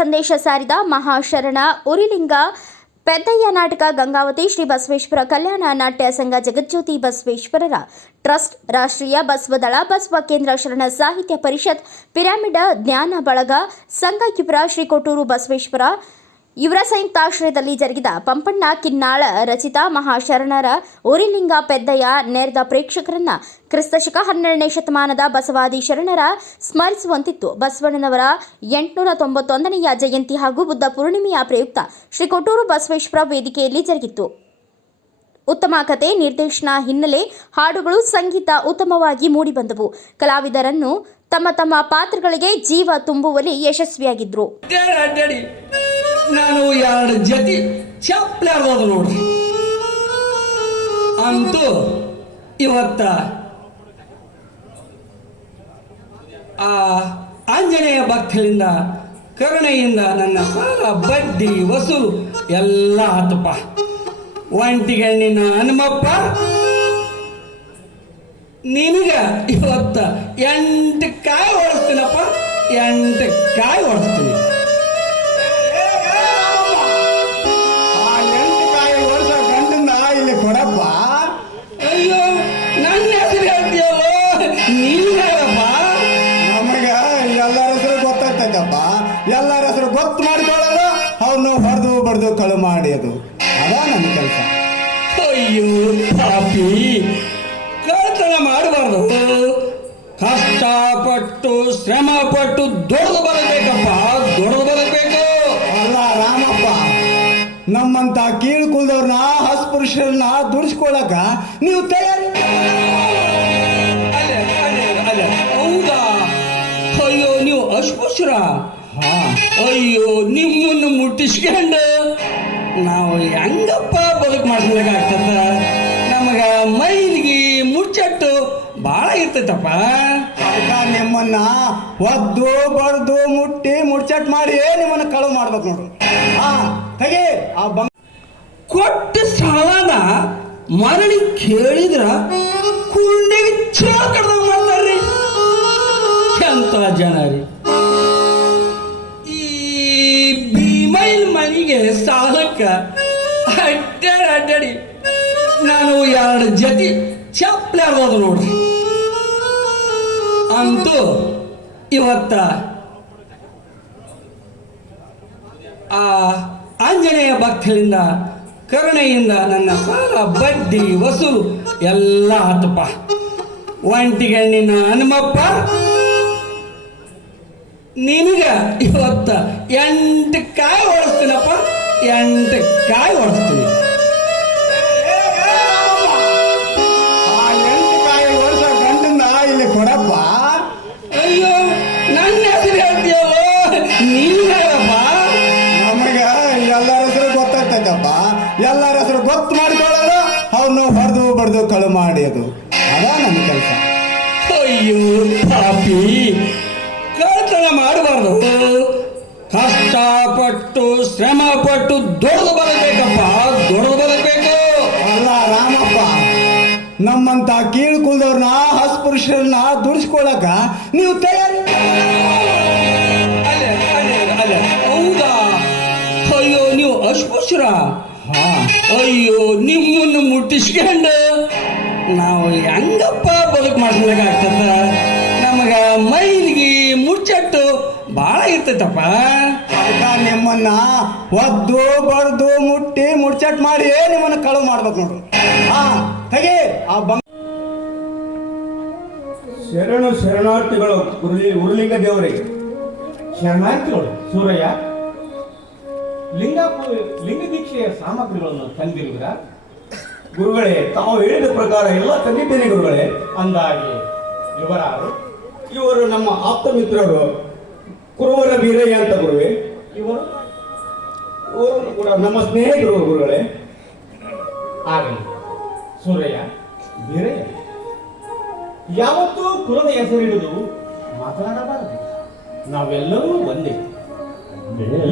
ಸಂದೇಶ ಸಾರಿದ ಮಹಾಶರಣ, ಉರಿಲಿಂಗ, ಪೆದ್ದಯ್ಯ ನಾಟಕ, ಗಂಗಾವತಿ, ಶ್ರೀ ಬಸವೇಶ್ವರ ಕಲ್ಯಾಣ ನಾಟ್ಯ ಸಂಘ, ಜಗಜ್ಯೋತಿ ಬಸವೇಶ್ವರರ ಟ್ರಸ್ಟ್, ರಾಷ್ಟ್ರೀಯ ಬಸವದಳ ಬಸವ ಕೇಂದ್ರ ಶರಣ ಸಾಹಿತ್ಯ ಪರಿಷತ್, ಪಿರಾಮಿಡ ಜ್ಞಾನ ಬಳಗ ಸಂಘ ಕಿಪುರ ಶ್ರೀ ಕೊಟ್ಟೂರು ಬಸವೇಶ್ವರ ಇವರ ಸಂಯುಕ್ತಾಶ್ರಯದಲ್ಲಿ ಜರುಗಿದ ಪಂಪಣ್ಣ ಕಿನ್ನಾಳ ರಚಿತ ಮಹಾಶರಣರ ಉರಿಲಿಂಗ ಪೆದ್ದಯ್ಯ ನೇರದ ಪ್ರೇಕ್ಷಕರನ್ನ ಕ್ರಿಸ್ತಶಕ ಹನ್ನೆರಡನೇ ಶತಮಾನದ ಬಸವಾದಿ ಶರಣರ ಸ್ಮರಿಸುವಂತಿತ್ತು. ಬಸವಣ್ಣನವರ ಎಂಟುನೂರ ತೊಂಬತ್ತೊಂದನೆಯ ಜಯಂತಿ ಹಾಗೂ ಬುದ್ಧ ಪೂರ್ಣಿಮೆಯ ಪ್ರಯುಕ್ತ ಶ್ರೀ ಕೊಟ್ಟೂರು ಬಸವೇಶ್ವರ ವೇದಿಕೆಯಲ್ಲಿ ಜರುಗಿತ್ತು. ಉತ್ತಮ ಕತೆ, ನಿರ್ದೇಶನ ಹಿನ್ನೆಲೆ ಹಾಡುಗಳು ಸಂಗೀತ ಉತ್ತಮವಾಗಿ ಮೂಡಿಬಂದವು. ಕಲಾವಿದರನ್ನು ತಮ್ಮ ತಮ್ಮ ಪಾತ್ರಗಳಿಗೆ ಜೀವ ತುಂಬುವಲ್ಲಿ ಅಡ್ಡಾಡಿ ನಾನು ಎರಡು ಜತಿ ಚಪ್ಪಲಿ ಆಗೋದು ನೋಡ್ರಿ. ಅಂತೂ ಇವತ್ತ ಆ ಆಂಜನೇಯ ಭಕ್ತರಿಂದ, ಕರುಣೆಯಿಂದ ನನ್ನ ಸಾಲ ಬಡ್ಡಿ, ವಸೂಲು ಎಲ್ಲ ಆತಪ್ಪ. ಒಂಟಿಗಣ್ಣಿನ ಹನುಮಪ್ಪ, ನಿನಗ ಇವತ್ತ ಎಂಟು ಕಾಯಿ ಓಡಿಸ್ತೀನಪ್ಪ ಎಂಟು ಕಾಯಿ ಓಡಿಸ್ತೀನಿ ಕಳು ಮಾಡಿ ಅದ ನನ್ನ ಕೆಲಸ. ಅಯ್ಯೋ ಪಾಪಿ. ಕಳ್ತನ ಮಾಡಬಾರ್ದು. ಕಷ್ಟಪಟ್ಟು ಶ್ರಮ ಪಟ್ಟು ದೊಡ್ಡದು ಬರಬೇಕಪ್ಪ ದೊಡ್ಡದು ಬರಬೇಕು ಅಲ್ಲ ರಾಮಪ್ಪ ನಮ್ಮಂತ ಕೀಳು ಕುಲ್ದವ್ರನ್ನ ಹಸ್ಪುರುಷರನ್ನ ದುಡಿಸ್ಕೊಳಕ ನೀವು ತಯಾರಿ ಹೌದಾ? ಅಯ್ಯೋ ನೀವು ಅಸ್ಪೃಶ್ಯರ ಹಾ. ಅಯ್ಯೋ ನಿಮ್ಮನ್ನು ಮುಟ್ಟಿಸ್ಕೊಂಡು ನಾವು ಹೆಂಗಪ್ಪ ಬದುಕು ಮಾಡ್ಸ್ಬೇಕಾಗ್ತದ? ನಮಗ ಮೈಲಿಗೆ ಮುಚ್ಚಟ್ಟು ಭಾಳ ಇರ್ತೈತಪ್ಪ. ಅದಕ್ಕ ನಿಮ್ಮನ್ನ ಒದ್ದು ಬಡ್ದು ಮುಟ್ಟಿ ಮುಡ್ಚಟ್ ಮಾಡಿ ನಿಮ್ಮನ್ನ ಕಳು ಮಾಡ್ಬೇಕು ನೋಡ್ರಿ ಹಾ ತೆಗಿ ಆ ಬಂಗ ಕೊಟ್ಟ ಸಾಲನ ಮರಳಿ ಕೇಳಿದ್ರ ಕುಂಡಿಗೆ ಚಲೋ ಕಡ್ದ ಮಾಡ್ತಾರ್ರಿ. ಎಂತ ಜನ ರೀ ಈ ಭೀಮೈಲ್ ಮನೆಗೆ ಸಾಲಕ್ಕ ಅಡ್ಡಾಡಿ ನಾನು ಎರಡು ಜತಿ ಚಪ್ಪಲಿ ಆಗೋದು ನೋಡ್ರಿ. ಅಂತೂ ಇವತ್ತ ಆ ಆಂಜನೇಯ ಭಕ್ತರಿಂದ, ಕರುಣೆಯಿಂದ ನನ್ನ ಸಾಲ ಬಡ್ಡಿ, ವಸೂಲು ಎಲ್ಲ ಆತಪ್ಪ. ಒಂಟಿಗಣ್ಣಿನ ಹನುಮಪ್ಪ. ನಿನಗ ಇವತ್ತ ಎಂಟು ಕಾಯಿ ಓಡಿಸ್ತೀನಪ್ಪ ಎಂಟು ಕಾಯಿ ಓಡಿಸ್ತೀನಿ ಆ ಎಂಟು ಕಾಯಿ ವರ್ಷ ಗಂಡನ್ನ ಇಲ್ಲಿ ಕೊಡಪ್ಪ. ಅಯ್ಯೋ ನನ್ನ ಹೆಸರು ನೀನು ನೀನಪ್ಪ ನಮಗೆ ಎಲ್ಲರ ಹೆಸರು ಗೊತ್ತಾಗ್ತೈತಪ್ಪ. ಎಲ್ಲರ ಹೆಸರು ಗೊತ್ತು ಮಾಡ್ಕೊಳ್ಳೋದು ಅವನು ಹೊಡೆದು ಬಡ್ದು ಕಳು ಮಾಡಿ ಅದು ಅದ ನನ್ನ ಕೆಲಸ. ಅಯ್ಯೋ ಪಾಪಿ. ಕಳ್ತನ ಮಾಡಬಾರ್ದು. ಕಷ್ಟಪಟ್ಟು ಶ್ರಮ ಪಟ್ಟು ದೊಡ್ಡದು ಬರಬೇಕಪ್ಪ ದುಡ್ದು ಬರಬೇಕು. ಅಲ್ಲ ರಾಮಪ್ಪ ನಮ್ಮಂತ ಕೀಳು ಕುಲ್ದವ್ರನ್ನ ಹಸ್ಪುರುಷರನ್ನ ದುಡಿಸ್ಕೊಳಕ ನೀವು ತಯಾರಿ ಹೌದಾ? ಅಯ್ಯೋ ನೀವು ಅಸ್ಪೃಶ್ಯರ ಹಾ. ಅಯ್ಯೋ ನಿಮ್ಮನ್ನು ಮುಟ್ಟಿಸ್ಕೊಂಡು ನಾವು ಹೆಂಗಪ್ಪ ಬದುಕು ಮಾಡ್ಸ್ಬೇಕಾಗ್ತದ ನಮಗ ಮೈಲಿಗೆ ಮುಚ್ಚಟ್ಟು ಭಾಳ ಇರ್ತೈತಪ್ಪ. ನಿಮ್ಮನ್ನ ಒದ್ದು ಬಡ್ದು ಮುಟ್ಟಿ ಮುಡ್ಚಟ್ ಮಾಡಿ ನಿಮ್ಮನ್ನ ಕಳು ಮಾಡ್ಬೇಕು ನೋಡು. ಹಾ ತೆಗಿ. ಆ ಬಂಗ ಶರಣು ಶರಣಾರ್ಥಿಗಳು ಉರುಳಿ ಉರ್ಲಿಂಗ ದೇವರಿಗೆ ಶರಣಾರ್ಥಿಗಳು, ಸೂರಯ್ಯ. ಲಿಂಗ ಲಿಂಗ ದೀಕ್ಷೆಯ ಸಾಮಗ್ರಿಗಳನ್ನು ತಂದಿರುವುದ? ಗುರುಗಳೇ, ತಾವು ಹೇಳಿದ ಪ್ರಕಾರ ಎಲ್ಲ ತಂದಿದ್ದೇನೆ ಗುರುಗಳೇ. ಅಂದಾಗಿ ಇವರಾರು ಇವರು ನಮ್ಮ ಆಪ್ತ ಮಿತ್ರರು, ಕುರುವರ ವೀರಯ್ಯ ಅಂತ ಗುರುವೆ. ಇವರು? ಕೂಡ ನಮ್ಮ ಸ್ನೇಹಿತರು ಗುರುಗಳೇ. ಆಗಲಿ. ಸೂರಯ್ಯ ಬೀರಯ್ಯ ಯಾವತ್ತೂ ಕುಲದ ಹೆಸರಿಡುದು ಮಾತನಾಡಬಾರದು. ನಾವೆಲ್ಲರೂ ಒಂದೇ.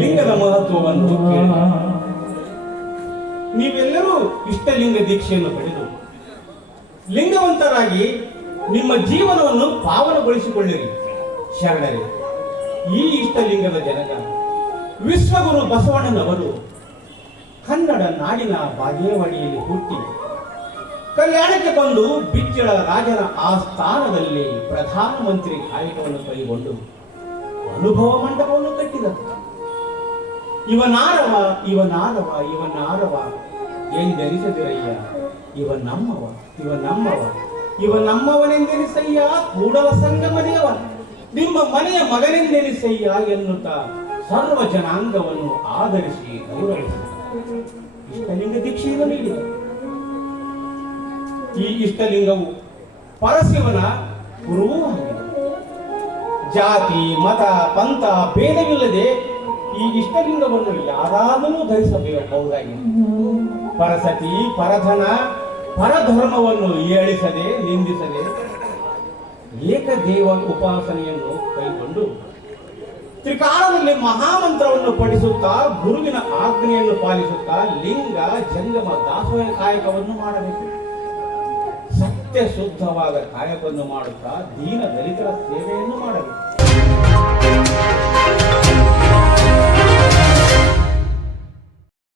ಲಿಂಗದ ಮಹತ್ವವನ್ನು ನೀವೆಲ್ಲರೂ ಇಷ್ಟಲಿಂಗ ದೀಕ್ಷೆಯನ್ನು ಪಡೆದು, ಲಿಂಗವಂತರಾಗಿ ನಿಮ್ಮ ಜೀವನವನ್ನು ಪಾವನಗೊಳಿಸಿಕೊಳ್ಳಿರಿ. ಶರಣರೇ, ಈ ಇಷ್ಟಲಿಂಗದ ಜನಕ ವಿಶ್ವಗುರು ಬಸವಣ್ಣನವರು ಕನ್ನಡ ನಾಡಿನ ಬಾಗೇವಾಡಿಯಲ್ಲಿ ಹುಟ್ಟಿ ಕಲ್ಯಾಣಕ್ಕೆ ಬಂದು ಬಿಜ್ಜಳ ರಾಜನ ಆ ಸ್ಥಾನದಲ್ಲಿ ಪ್ರಧಾನಮಂತ್ರಿ ಕಾರ್ಯಕ್ರಮವನ್ನು ಕೈಗೊಂಡು ಅನುಭವ ಮಂಟಪವನ್ನು ಕಟ್ಟಿದ. ಇವನಾರವ ಇವನಾರವ ಇವನಾರವ ಎಂದೆನಿಸದಿರಯ್ಯ, ಇವ ನಮ್ಮವ ಇವ ನಮ್ಮವ, ಇವ ನಮ್ಮವನೆಂದೆನಿಸಯ್ಯ, ಕೂಡಲ ಸಂಗಮ ದೇವ, ನಿಮ್ಮ ಮನೆಯ ಮಗನೆಂದೆನಿಸಯ್ಯ ಎನ್ನುತ್ತಾ ಸರ್ವ ಜನಾಂಗವನ್ನು ಆಧರಿಸಿ ಗೌರವಿಸಿದರು ಇಷ್ಟಲಿಂಗ ದೀಕ್ಷೆಯನ್ನು ನೀಡಿದರು ಈ ಇಷ್ಟಲಿಂಗವು ಪರಶಿವನ ಗುರುವೂ ಜಾತಿ, ಮತ, ಪಂಥ ಭೇದವಿಲ್ಲದೆ ಈ ಇಷ್ಟಲಿಂಗವನ್ನು ಯಾರಾದರೂ ಧರಿಸಬೇಕಾಗಿ ಪರಸತಿ, ಪರಧನ, ಪರಧರ್ಮವನ್ನು ಏಳಿಸದೆ, ನಿಂದಿಸದೆ ಏಕದೇವ ಉಪಾಸನೆಯನ್ನು ಕೈಗೊಂಡು ತ್ರಿಕಾಲದಲ್ಲಿ ಮಹಾಮಂತ್ರವನ್ನು ಪಠಿಸುತ್ತಾ, ಗುರುವಿನ ಆಜ್ಞೆಯನ್ನು ಪಾಲಿಸುತ್ತಾ, ಲಿಂಗ, ಜಂಗಮ, ದಾಸೋಹ ಕಾಯಕವನ್ನು ಮಾಡಬೇಕು. ಸತ್ಯ ಶುದ್ಧವಾದ ಕಾಯಕವನ್ನು ಮಾಡುತ್ತಾ, ದೀನ ದಲಿತರ ಸೇವೆಯನ್ನು ಮಾಡಬೇಕು.